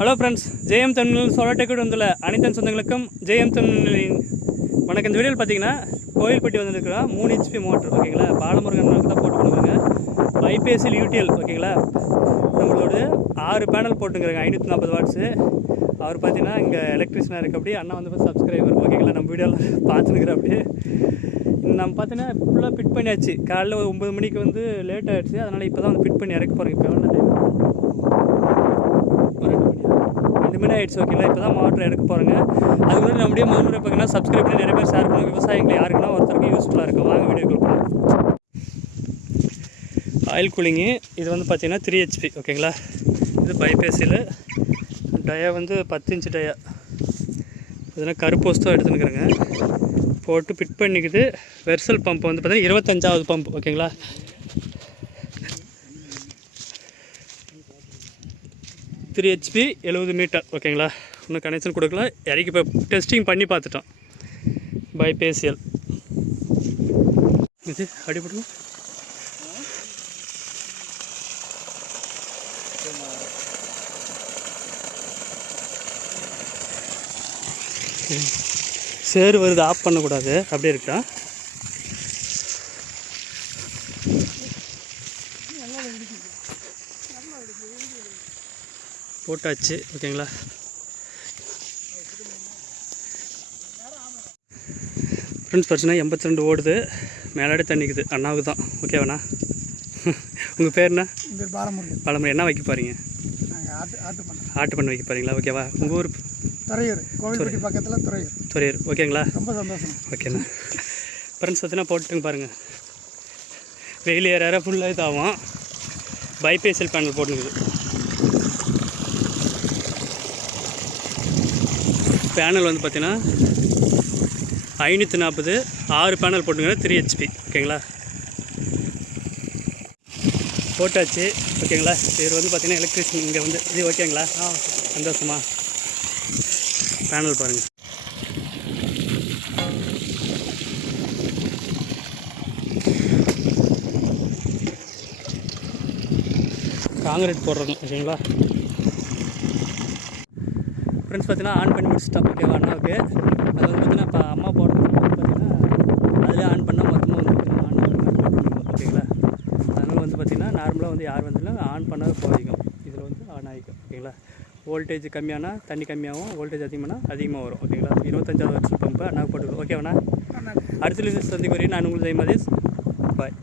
Hello friends ஜெயம் தமிழ் சோழ வந்துள்ள அனைத்தன் சொந்தங்களுக்கும் ஜெயம் தமிழின் வணக்கம். இந்த வீடியோவில் பார்த்தீங்கன்னா கோயில்பட்டி வந்துருக்கிறோம் மூணு ஹெச்பி மோட்டர் ஓகேங்களா? பாலமுருகன் தான் போட்டு கொடுக்குறாங்க. ஐபிஎஸ்எல் யூடிஎல் ஓகேங்களா? நம்மளோட ஆறு பேனல் போட்டுங்கிறாங்க. ஐநூற்றி நாற்பது வாட்ஸு அவர் பார்த்தீங்கன்னா இங்கே எலக்ட்ரிஷனாக இருக்க அப்படியே அண்ணா வந்து சப்ஸ்கிரைபர் ஓகேங்களா? நம்ம வீடியோவில் பார்த்துருக்குற அப்படியே. நம்ம பார்த்தீங்கன்னா ஃபுல்லாக ஃபிட் பண்ணியாச்சு. காலையில் ஒரு ஒம்பது மணிக்கு வந்து லேட் ஆகிடுச்சு அதனால் இப்போ தான் வந்து ஃபிட் பண்ணி இறக்க போகிறேன் இப்போ எவ்வளோ டைம் ஒரு ரெண்டு மணியா? ரெண்டு ஆகிடுச்சு ஓகேங்களா இப்போ தான் மோட்டர் எடுக்க போகிறேங்க அது மாதிரி நம்முடைய முதல் முறை பார்த்தீங்கன்னா சப்ஸ்கிரைப் பண்ணி நிறைய பேர் ஷேர் பண்ணுங்க. விவசாயிகள் யாருக்குன்னா ஒருத்தருக்கு யூஸ்ஃபுல்லாக இருக்கும். வாங்க வீடியோக்குள்ள போகலாம் ஆயில் கூலிங்கு இது வந்து பார்த்திங்கன்னா த்ரீ ஹெச்பி ஓகேங்களா இது பைபேசியில் டயா வந்து பத்து இன்ச்சு டயா இதெல்லாம் கருப்போஸ் தான் எடுத்துனுக்குறேங்க போட்டு ஃபிட் பண்ணிக்குது வெர்சல் பம்ப் வந்து பார்த்திங்கன்னா இருபத்தஞ்சாவது பம்ப் ஓகேங்களா த்ரீ ஹெச்பி எழுபது மீட்டர் ஓகேங்களா இன்னும் கனெக்ஷன் கொடுக்கல. இறக்கி இப்போ டெஸ்டிங் பண்ணி பார்த்துட்டோம். பைபேசியல் இது அடிபடும் சேர் வருது ஆஃப் பண்ணக்கூடாது. அப்படியே இருக்கா போட்டாச்சு ஓகேங்களா? ஃப்ரெண்ட்ஸ் பிரச்சனை எண்பத்தி ரெண்டு ஓடுது. மேலாடி தண்ணிக்குது. அண்ணாவுக்கு தான். ஓகேவாண்ணா உங்கள் பேர் என்ன? என் பேர் பாலமுருகன். பழமுறை என்ன வைக்க போகிறீங்க ஆட்டு பண்ண வைக்க போகிறீங்களா ஓகேவா உங்கள் ஊர்? துறையூர். கோவில்பட்டி பக்கத்தில் துறையூர். துறையூர். ஓகேங்களா ரொம்ப சந்தோஷம். ஓகேண்ணா ஃப்ரெண்ட்ஸ் பார்த்தீங்கன்னா போட்டுங்க பாருங்கள் வெயில் ஏற ஃபுல்லாக இதாகும். பைபேசியல் பேனல் போட்டுங்குது பேனல் வந்து பார்த்தீங்கன்னா ஐநூற்றி நாற்பது ஆறு பேனல் போட்டுங்க த்ரீ ஹெச்பி ஓகேங்களா? போட்டாச்சு. ஓகேங்களா? இவர் வந்து பார்த்தீங்கன்னா எலக்ட்ரிஷியன் இங்கே வந்து இது ஓகேங்களா? சந்தோஷமா. பேனல் பாருங்கள் காங்கிரீட் போடுறோம் ஓகேங்களா? ஃப்ரெண்ட்ஸ் பார்த்தீங்கன்னா ஆன் பண்ணி முடிச்சிட்டோம் ஓகேவா அண்ணாவுக்கு அது வந்து பார்த்தீங்கன்னா இப்போ அம்மா போடுறது பார்த்தீங்கன்னா அதில் ஆன் பண்ணால் மொத்தமாக வந்து பார்த்தீங்கன்னா ஆன் ஓகேங்களா அதனால் வந்து பார்த்தீங்கன்னா நார்மலாக வந்து யார் வந்தாலும் ஆன் பண்ணால் போதிக்கும் இதில் வந்து ஆன் ஆகிக்கும் ஓகேங்களா வோல்டேஜ் கம்மியானா தண்ணி கம்மியாகும் வோல்டேஜ் அதிகமானா அதிகமாக வரும் ஓகேங்களா இருபத்தஞ்சாவது வருஷம் பம்பு அண்ணாவுக்கு போட்டுக்கலாம் ஓகேவாண்ணா அடுத்த சந்திக்கு வரையும் நான் உங்களுக்கு ஜெயமதேஷ் பாய்